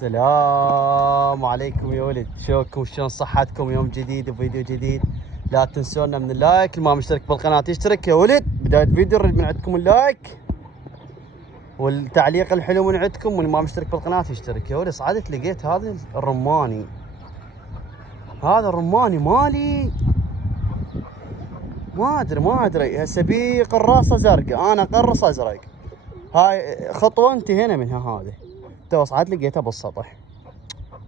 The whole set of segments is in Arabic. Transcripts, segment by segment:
السلام عليكم يا ولد، شلونكم؟ شلون صحتكم؟ يوم جديد وفيديو جديد. لا تنسونا من اللايك، اللي ما مشترك بالقناة يشترك يا ولد. بداية فيديو نريد من عندكم اللايك والتعليق الحلو من عندكم، واللي ما مشترك بالقناة يشترك يا ولد. صعدت لقيت هذا الرماني، هذا الرماني مالي ما ادري هسه بيه قراصة زرقاء، انا اقرص ازرق. هاي خطوة انتهينا منها. هذا تو صعد لقيته بالسطح،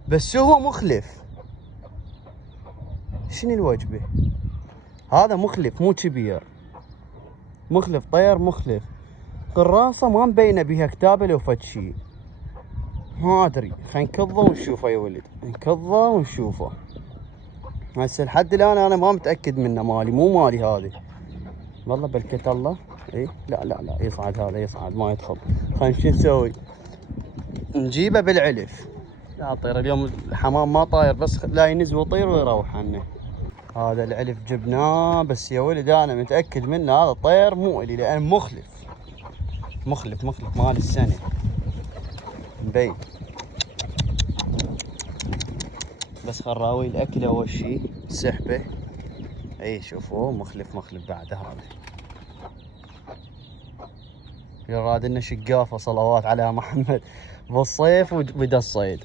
بس هو مخلف. شنو الوجبه؟ هذا مخلف مو كبير، مخلف طير مخلف. قراصه ما مبينه بها كتابه لو فد شي، ما ادري. خلينا نكضه ونشوفه يا ولد، نكضه ونشوفه. هسه لحد الان انا ما متاكد منه، مالي مو مالي هذه. والله بركة الله. اي لا يصعد، هذا يصعد ما يدخل. خلينا شو نسوي؟ نجيبه بالعلف. لا طير اليوم الحمام ما طاير، بس لا ينز ويطير ويروح عنه. هذا العلف جبناه، بس يا ولد انا متاكد منه هذا الطير مو الي، لان مخلف مال السنه مبين. بس خراوي الاكل اول شي سحبه. اي شوفوا مخلف بعد هذا. يراد لنا شقافه صلوات على محمد بالصيف وبدا الصيد.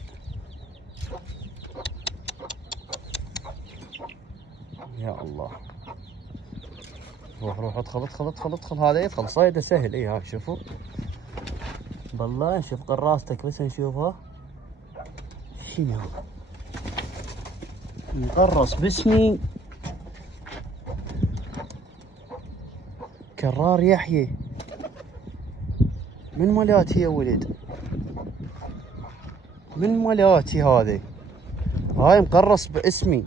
يا الله، روح ادخل. هذا يدخل صيده سهل. اي ها شوفوا، بالله نشوف قراصتك بس نشوفها. شنو مقرص باسمي؟ كرار يحيى. من ملاتي يا ولد، من ملاتي هذه. هاي مقرص باسمي.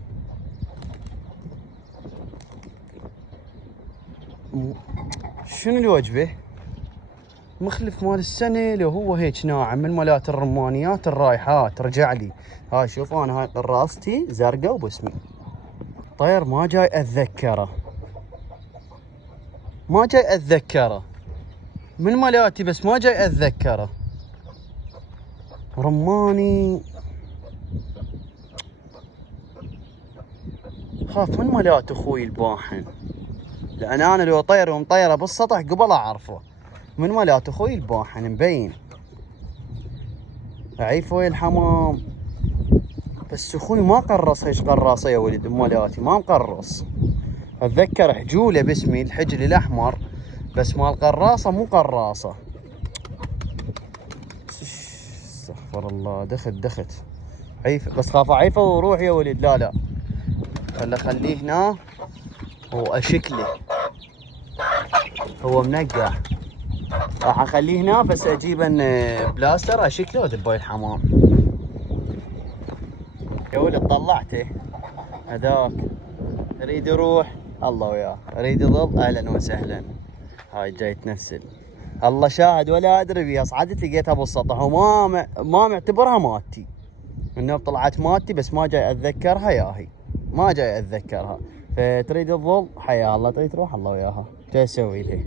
شنو الوجبه؟ مخلف مال السنه لو هو هيك ناعم، من ملات الرمانيات الرايحات. رجع لي. هاي شوف، انا هاي قراصتي زرقاء وباسمي. طير ما جاي اتذكره، من ملاتي بس ما جاي اتذكره. رماني، خاف من ملات اخوي الباحن، لان انا لو طير ومطيره بالسطح قبل اعرفه. من ملات اخوي الباحن مبين. اعيف ويا الحمام، بس اخوي ما قرص هيش قراصه يا ولد. ملاتي ما مقرص. اتذكر حجوله باسمي، الحجل الاحمر، بس مال قراصه مو قراصه. استغفر الله. دخت عيفه، بس خاف اعيفه وروح يا ولد. لا خليه هنا واشكله. هو منقع، راح اخليه هنا بس اجيب بلاستر اشكله وادبه الحمام. يا ولد طلعته هذاك، اريد يروح الله وياه، اريد يظل اهلا وسهلا. هاي جاي تنسل، الله شاهد ولا ادري بيها. صعدت لقيتها بالسطح وما ما معتبرها مالتي. انه طلعت مالتي بس ما جاي اتذكرها ياهي، ما جاي اتذكرها. فتريد تظل حيا الله، تريد تروح الله وياها. جاي اسوي لها.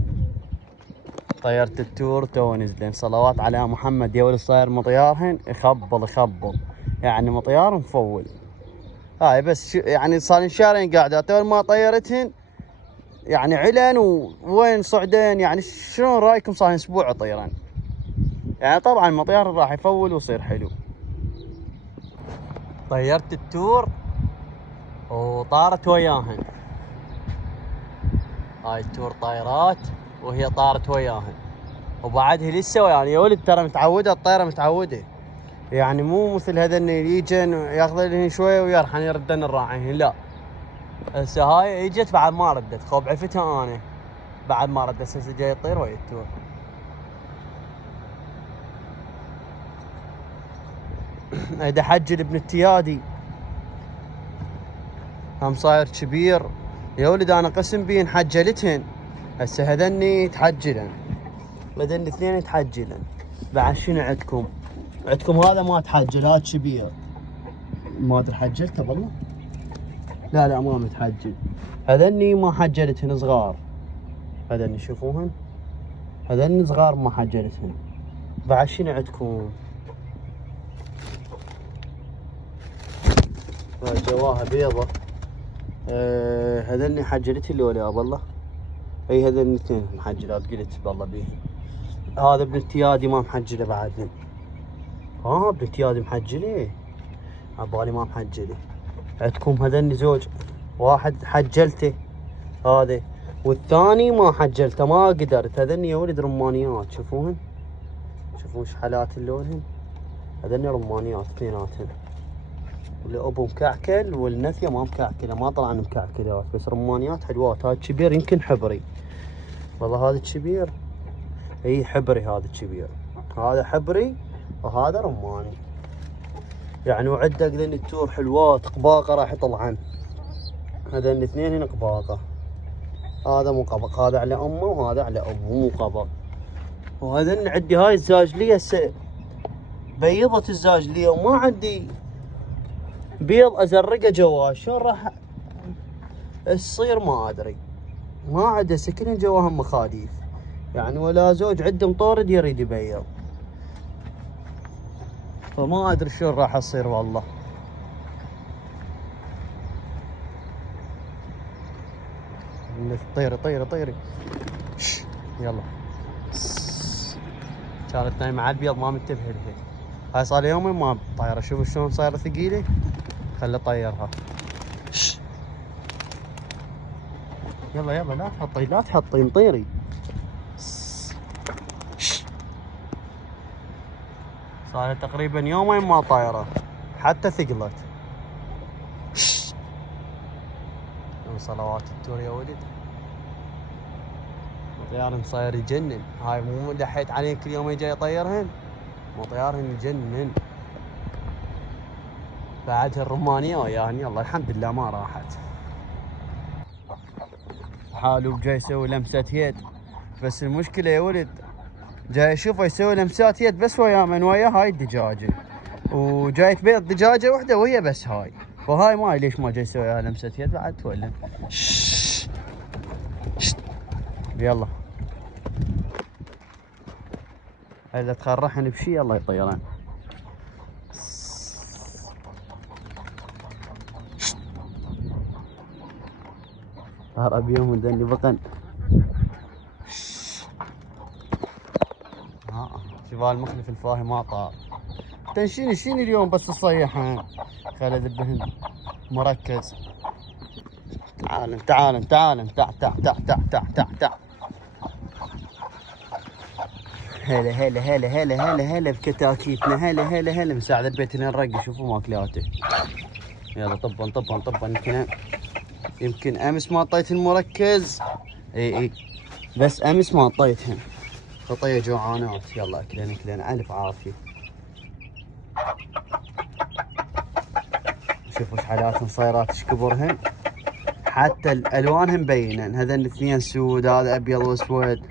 طيرت التور تو نزلن. صلوات على محمد يا ولد. صاير مطيارهن يخبل، يعني مطيار مفول. هاي بس يعني صار شهرين قاعدات تو ما طيرتهن، يعني علن وين صعدين. يعني شلون رايكم؟ صار اسبوع طيران. يعني طبعا المطيار راح يفول ويصير حلو. طيرت التور وطارت وياهن. هاي التور طايرات وهي طارت وياهن، وبعدها لسه يعني يا ولد ترى متعوده الطيره، متعوده. يعني مو مثل هذن اللي يجن ياخذ لهن شويه ويرحن يردن الراعيهن. لا هسه هاي اجت بعد ما ردت، خوب عفتها انا بعد ما ردت. هسه جاي تطير ويا التور. هيدا حجل ابن التيادي، هم صاير كبير يا ولد. انا قسم بين حجلتهن. هسه هذني يتحجلن، هذني اثنين يتحجلن. بعد شنو عندكم؟ عندكم هذا ما تحجل، هذا كبير. ما ادري حجلته والله. لا ما متحجل. هذني ما حجلتهن، صغار. هذني شوفوهن، هذني صغار ما حجلتهن. بعد شنو عندكم؟ جواها بيضة. هذني حجلتي اللي يا بالله. اي هذني اثنين محجلات قلت بالله بيهن. هذا ابن التيادي ما محجله بعدين. ابن التيادي محجله. عبالي ما محجله. عندكم هذني زوج، واحد حجلته هذا، والثاني ما حجلته ما قدرت. هذني يا ولد رمانيات، شوفوهن، شوفوا ايش حالات اللونهن. هذني رمانيات اثنيناتهن، الابو مكعكل والنثيه ما مكعكله، ما طلعن مكعكلات، بس رمانيات حلوات. هذا الكبير يمكن حبري والله، هذا الكبير اي حبري، هذا الكبير هذا حبري وهذا رماني يعني. وعندك ذن التور حلوات قباقه راح يطلعن. هذن الاثنين هنا قباقه، هذا مو قبق، هذا على امه وهذا على امه مو قبق. وهذن عندي هاي الزاج لي هسه بيضت الزاج لي، وما عندي بيض ازرقه جواه. شلون راح تصير ما ادري، ما عاد هسه كلهن جواهم مخاليف يعني، ولا زوج عنده مطورد يريد يبيض، فما ادري شلون راح تصير والله. طيري طيري طيري، يلا. كانت نايمة على البيض ما منتبه لها. هاي صار يومين ما طايرة، شوفوا شلون صايرة ثقيلة. خلي طيرها. يلا يلا لا تحطين لا تحطين، طيري. صار تقريبا يومين ما طايرة حتى ثقلت. صلوات التور يا ولد. طيارهم صاير يجنن. هاي مو دحيت عليه كل يوم يجي يطيرهن، مو طيارهن يجنن. بعدها الرمانية وياهن، يلا الحمد لله ما راحت. حالو جاي يسوي لمسة يد، بس المشكلة يا ولد جاي اشوفه يسوي لمسات يد بس ويا من ويا هاي الدجاجة، وجاي تبيض دجاجة واحدة وهي بس هاي، وهاي ما ليش ما جاي يسوي وياها لمسة يد بعد تولن. يلا اذا تخرحن بشي يلا يطيرن. هرب يوم ذني بقن. شبال المخلف الفاهي ما طار. تنشيني شيني اليوم بس تصيحن. خلي ذبهن مركز. تعال تعال تعال تع تع تع تع تع تع تع. هلا هلا هلا هلا هلا هلا بكتاكيتنا، هلا هلا هلا. مساعد البيت هنا نرقي، شوفوا ماكلاته. يلا طبا طبا طبا. يمكن امس ما اعطيت المركز. اي بس امس ما اعطيتهن. خطيه جوعانات. يلا اكلين اكلين الف عافيه. شوفوا ايش حالاتهم صايرات، ايش كبرهن، حتى الالوانهم مبينن. هذا الاثنين سود، هذا ابيض واسود،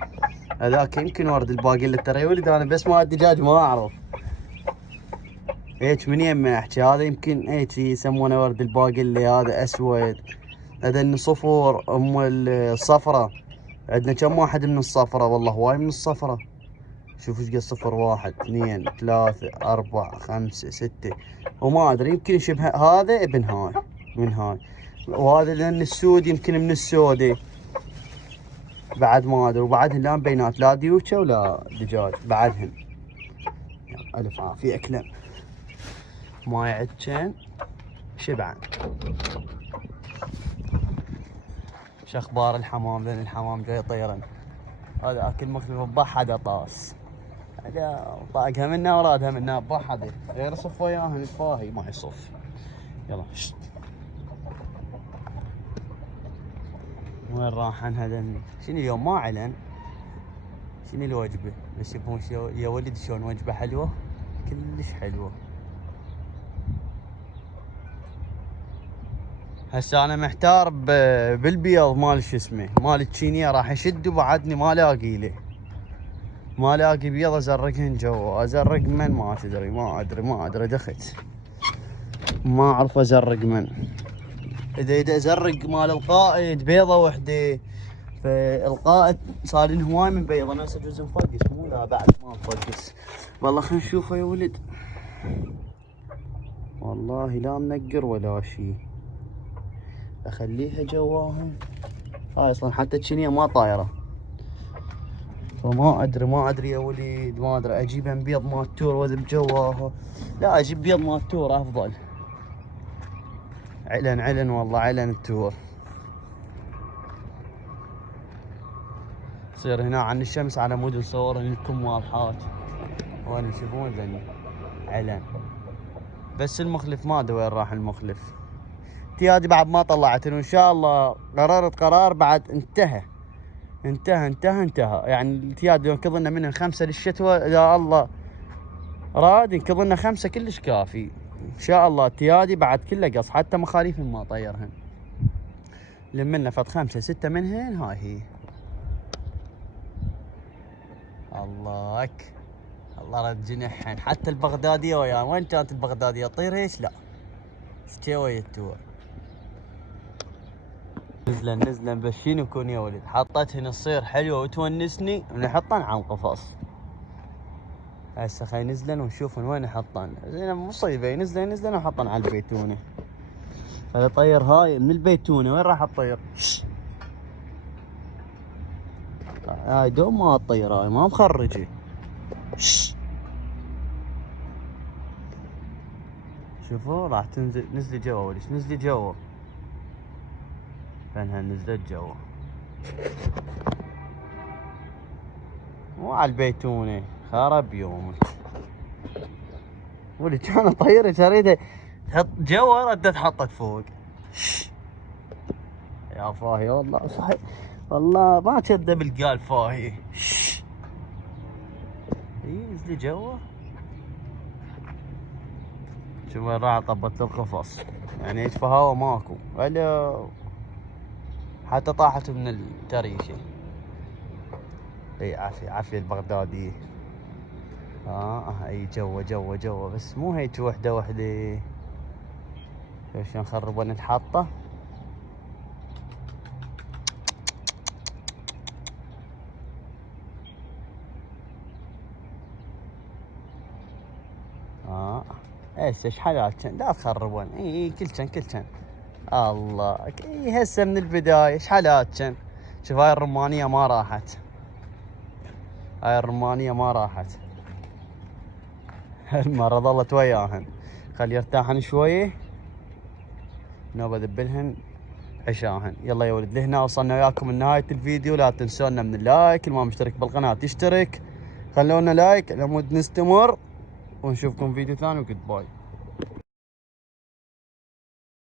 هذاك يمكن ورد الباقيلا. ترى يا ولد انا بس ما الدجاج ما اعرف هيك من يم احكي. هذا يمكن هيك يسمونه ورد الباقيلا، هذا اسود. هذا صفر ام الصفرة. عندنا كم واحد من الصفرة؟ والله هواي من الصفرة. شوفوا ايش قد صفر، 1 2 3 4 5 6 وما ادري، يمكن شبه هذا ابن هاي من هاي. وهذا لان السود يمكن من السودي بعد ما ادري. وبعدهن لا مبينات لا ديوكه ولا دجاج بعدهن. الف عافيه اكلم. ماي عدشن شبعان. شو اخبار الحمام؟ ذن الحمام جاي طيرن. هذا اكل مخلف بحده طاس. هذا طاقها منا ورادها منا بحده، غير يصف وياهن الفاهي ما يصف. يلا شت. وين راحن هذن؟ شنو اليوم ما علن؟ شنو الوجبه؟ بس يبون يا ولد شلون وجبه حلوه، كلش حلوه. هسه انا محتار بالبيض مال شو اسمه، مال التشينيه راح اشد وبعدني ما لاقي له، ما لاقي بيض ازرقهن جوا. ازرق من ما تدري، ما ادري دخت ما اعرف ازرق من. اذا ازرق مال القائد بيضه وحده، فالقائد صار له هواي من بيضه. انا هسه جزء مفقس، مو لا بعد ما مفقس والله. خلينا نشوفه يا ولد. والله لا منقر ولا شي. اخليها جواها. هاي اصلا حتى الشنية ما طايرة. فما ادري يا وليد، ما ادري اجيبها بيض مال تور واذب جواها. لا اجيب بيض مال تور افضل. علن والله علن التور. تصير هنا عن الشمس على مود نصور لكم واضحات. وين تشوفون ذني علن. بس المخلف ما ادري وين راح المخلف. تيادي بعد ما طلعت، وان شاء الله قررت قرار بعد انتهى. يعني التياد ينقض لنا منهن 5 للشتوى اذا الله راد، ينقض لنا 5 كلش كافي. ان شاء الله التيادي بعد كله قص، حتى مخاليف ما طيرهن. لمنا فد 5 6 منهن. هاي هي. الله رد جنحهن. حتى البغدادية وياي، وين كانت البغدادية تطير هيك؟ لا استوى التور. نزلا بشين يكون يا ولد. حطيتهن تصير حلوه وتونسني، نحطن على القفص. هسه خلي نزلن ونشوفن وين يحطن. زين مصيبه ينزلن وحطن على البيتونه. فطير هاي من البيتونه وين راح تطير؟ هاي دوم ما تطير، هاي ما مخرجه. شوفوا راح تنزل. نزلي جوا وليش، نزلي جوا. فانها نزلت جوا مو على البيتونه. خرب يومك ولي. كان اطيرك اريد تحط جوا، ردت حطت فوق. يا فاهي والله صحيح، والله ما كذب القال فاهي. نزلي جوا. شوف وين راح طبت له القفص. يعني هيك فهاوة ماكو ولا حتى طاحت من التريشه. اي عافية البغدادي. اي جوا بس مو هيك وحده. شوف شلون خربنا الحاطه. ايش حالات كان لا تخربون. اي كل كان الله. اي هسه من البدايه ايش حالات كان. شوف هاي الرمانيه ما راحت. المره ظلت وياهن. خلي يرتاحن شويه، نوبه ذبلهن عشاهن. يلا يا ولد لهنا وصلنا وياكم لنهايه الفيديو. لا تنسونا من اللايك، اللي ما مشترك بالقناه يشترك، خلونا لايك لمود نستمر، ونشوفكم فيديو ثاني وجود باي.